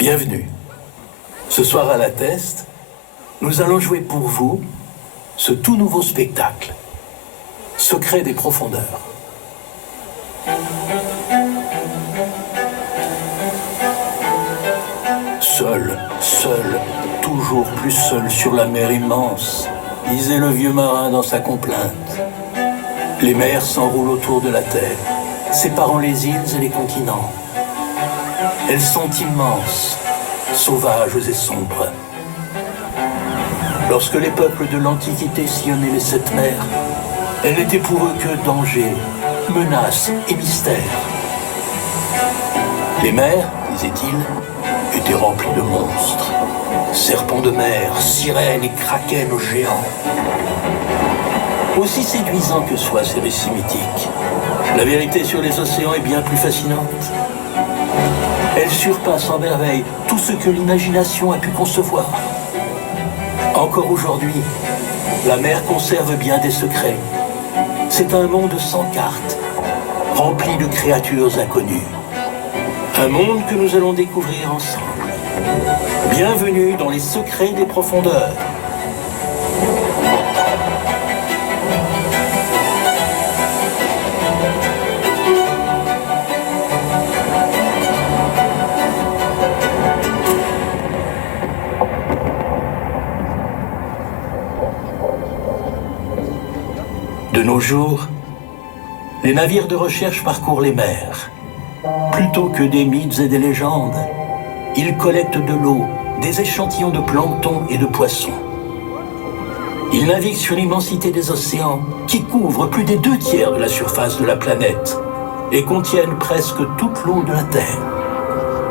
Bienvenue. Ce soir à la Teste, nous allons jouer pour vous ce tout nouveau spectacle, Secret des profondeurs. Seul, toujours plus seul sur la mer immense, disait le vieux marin dans sa complainte. Les mers s'enroulent autour de la terre, séparant les îles et les continents. Elles sont immenses, sauvages et sombres. Lorsque les peuples de l'Antiquité sillonnaient les 7 mers, elles n'étaient pour eux que dangers, menaces et mystères. Les mers, disait-il, étaient remplies de monstres, serpents de mer, sirènes et kraken géants. Aussi séduisants que soient ces récits mythiques, la vérité sur les océans est bien plus fascinante. Elle surpasse en merveille tout ce que l'imagination a pu concevoir. Encore aujourd'hui, la mer conserve bien des secrets. C'est un monde sans carte, rempli de créatures inconnues. Un monde que nous allons découvrir ensemble. Bienvenue dans les secrets des profondeurs. De nos jours, les navires de recherche parcourent les mers. Plutôt que des mythes et des légendes, ils collectent de l'eau, des échantillons de plancton et de poissons. Ils naviguent sur l'immensité des océans qui couvrent plus des 2/3 de la surface de la planète et contiennent presque toute l'eau de la Terre.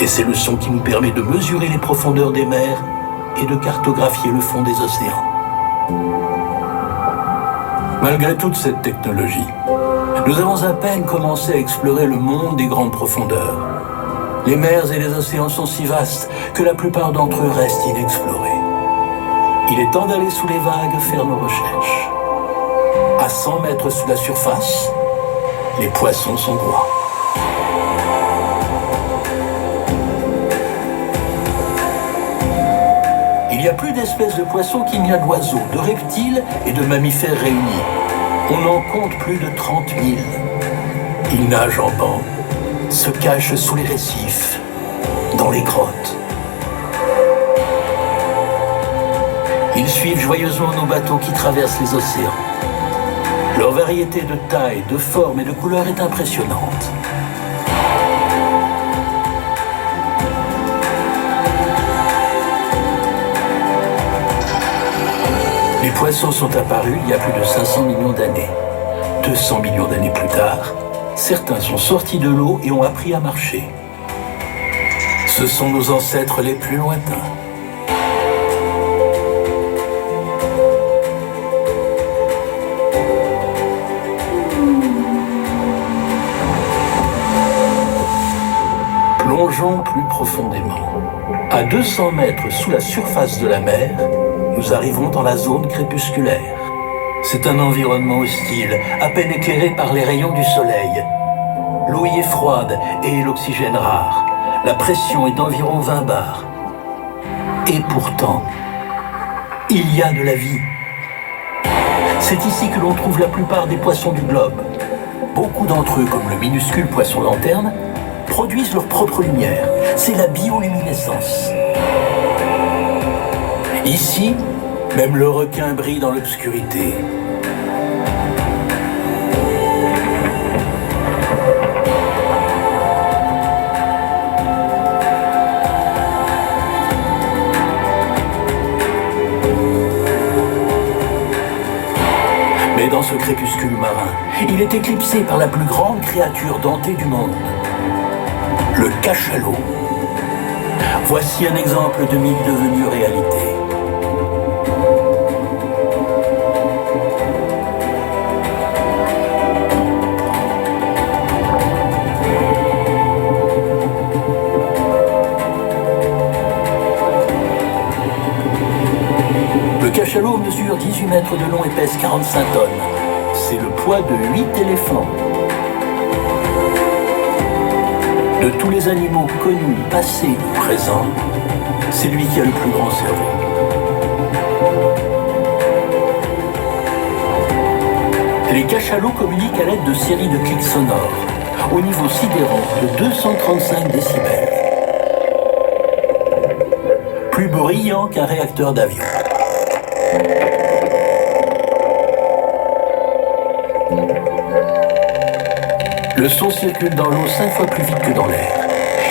Et c'est le son qui nous permet de mesurer les profondeurs des mers et de cartographier le fond des océans. Malgré toute cette technologie, nous avons à peine commencé à explorer le monde des grandes profondeurs. Les mers et les océans sont si vastes que la plupart d'entre eux restent inexplorés. Il est temps d'aller sous les vagues faire nos recherches. À 100 mètres sous la surface, les poissons sont droits. Il y a plus d'espèces de poissons qu'il n'y a d'oiseaux, de reptiles et de mammifères réunis. On en compte plus de 30 000. Ils nagent en banc, se cachent sous les récifs, dans les grottes. Ils suivent joyeusement nos bateaux qui traversent les océans. Leur variété de taille, de forme et de couleur est impressionnante. Les poissons sont apparus il y a plus de 500 millions d'années. 200 millions d'années plus tard, certains sont sortis de l'eau et ont appris à marcher. Ce sont nos ancêtres les plus lointains. Plongeons plus profondément. À 200 mètres sous la surface de la mer, nous arrivons dans la zone crépusculaire. C'est un environnement hostile, à peine éclairé par les rayons du soleil. L'eau y est froide et l'oxygène rare. La pression est d'environ 20 bars. Et pourtant, il y a de la vie. C'est ici que l'on trouve la plupart des poissons du globe. Beaucoup d'entre eux, comme le minuscule poisson lanterne, produisent leur propre lumière. C'est la bioluminescence. Ici, même le requin brille dans l'obscurité. Mais dans ce crépuscule marin, il est éclipsé par la plus grande créature dentée du monde, le cachalot. Voici un exemple de mythe devenu réalité. Le cachalot mesure 18 mètres de long et pèse 45 tonnes. C'est le poids de 8 éléphants. De tous les animaux connus, passés ou présents, c'est lui qui a le plus grand cerveau. Les cachalots communiquent à l'aide de séries de clics sonores, au niveau sidérant de 235 décibels. Plus brillant qu'un réacteur d'avion. Le son circule dans l'eau 5 fois plus vite que dans l'air.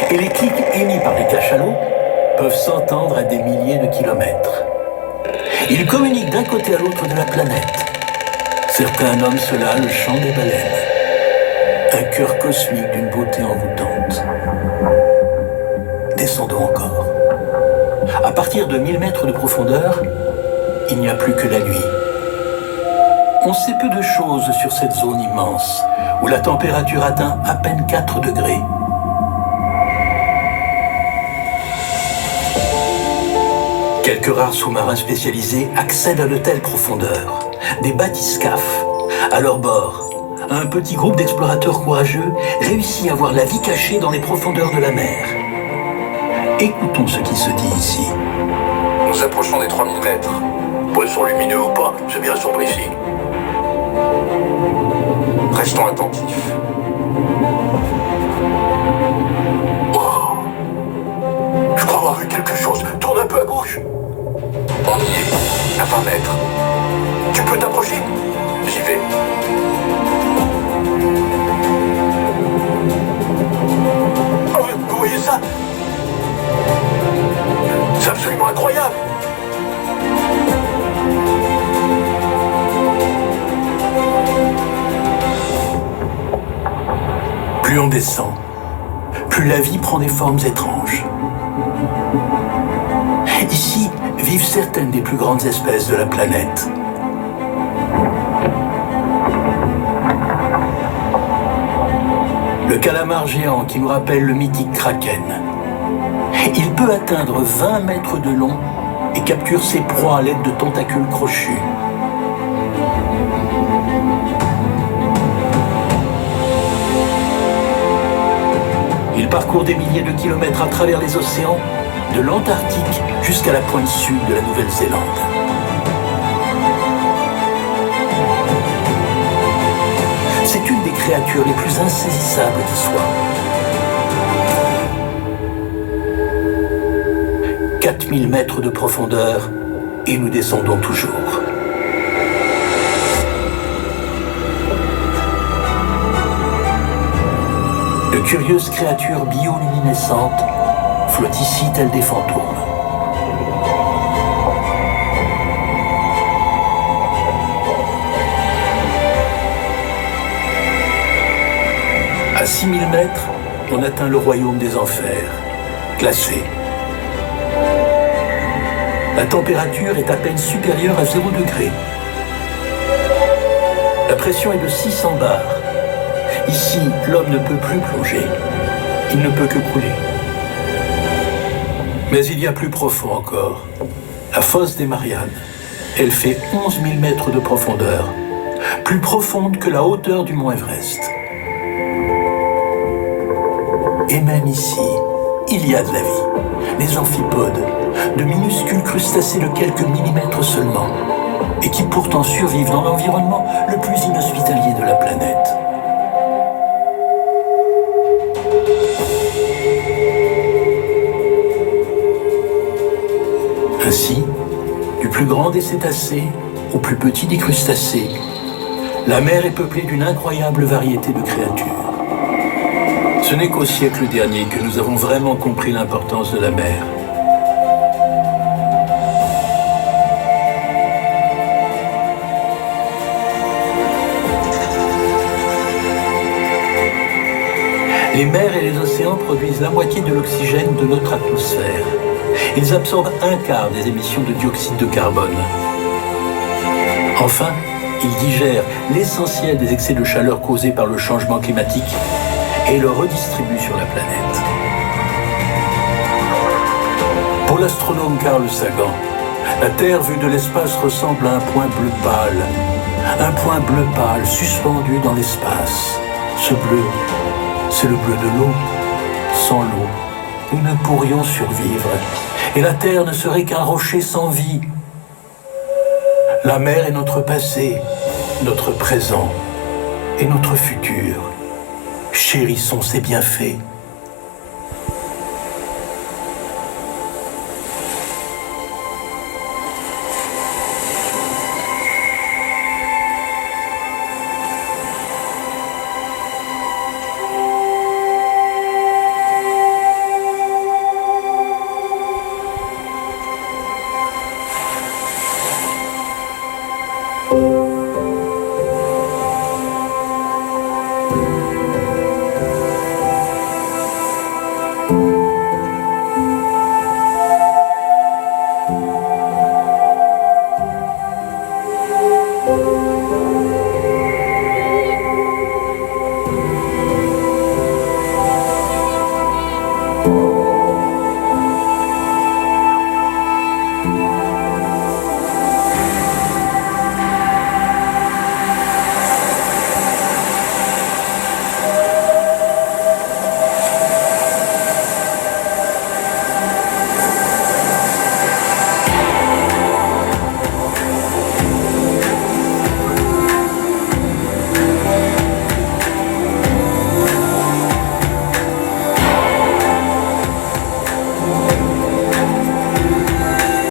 Et les clics émis par les cachalots peuvent s'entendre à des milliers de kilomètres. Ils communiquent d'un côté à l'autre de la planète. Certains nomment cela le chant des baleines. Un chœur cosmique d'une beauté envoûtante. Descendons encore. À partir de 1000 mètres de profondeur, il n'y a plus que la nuit. On sait peu de choses sur cette zone immense, où la température atteint à peine 4 degrés. Quelques rares sous-marins spécialisés accèdent à de telles profondeurs. Des bathyscaphes. À leur bord, un petit groupe d'explorateurs courageux réussit à voir la vie cachée dans les profondeurs de la mer. Écoutons ce qui se dit ici. Nous approchons des 3000 mètres. Poisson lumineux ou pas, c'est bien sombre ici. Restons attentifs. Oh. Je crois avoir vu quelque chose. Tourne un peu à gauche. On y est, à 20 mètres. Tu peux t'approcher? J'y vais. Oh, vous voyez ça? C'est absolument incroyable. Plus on descend, plus la vie prend des formes étranges. Ici vivent certaines des plus grandes espèces de la planète. Le calamar géant qui nous rappelle le mythique kraken. Il peut atteindre 20 mètres de long et capture ses proies à l'aide de tentacules crochus. Il parcourt des milliers de kilomètres à travers les océans, de l'Antarctique jusqu'à la pointe sud de la Nouvelle-Zélande. C'est une des créatures les plus insaisissables qui soit. 4000 mètres de profondeur et nous descendons toujours. De curieuses créatures bioluminescentes flottent ici telles des fantômes. À 6000 mètres, on atteint le royaume des enfers, classé. La température est à peine supérieure à 0 degré. La pression est de 600 bars. Ici, l'homme ne peut plus plonger. Il ne peut que couler. Mais il y a plus profond encore. La fosse des Mariannes. Elle fait 11 000 mètres de profondeur. Plus profonde que la hauteur du mont Everest. Et même ici, il y a de la vie. Des amphipodes, de minuscules crustacés de quelques millimètres seulement, et qui pourtant survivent dans l'environnement le plus inhospitalier de la planète. Ainsi, du plus grand des cétacés au plus petit des crustacés, la mer est peuplée d'une incroyable variété de créatures. Ce n'est qu'au siècle dernier que nous avons vraiment compris l'importance de la mer. Les mers et les océans produisent la moitié de l'oxygène de notre atmosphère. Ils absorbent un quart des émissions de dioxyde de carbone. Enfin, ils digèrent l'essentiel des excès de chaleur causés par le changement climatique et le redistribuent sur la planète. Pour l'astronome Carl Sagan, la Terre vue de l'espace ressemble à un point bleu pâle. Un point bleu pâle suspendu dans l'espace. Ce bleu, c'est le bleu de l'eau, Sans l'eau, nous ne pourrions survivre, et la Terre ne serait qu'un rocher sans vie. La mer est notre passé, notre présent et notre futur. Chérissons ses bienfaits.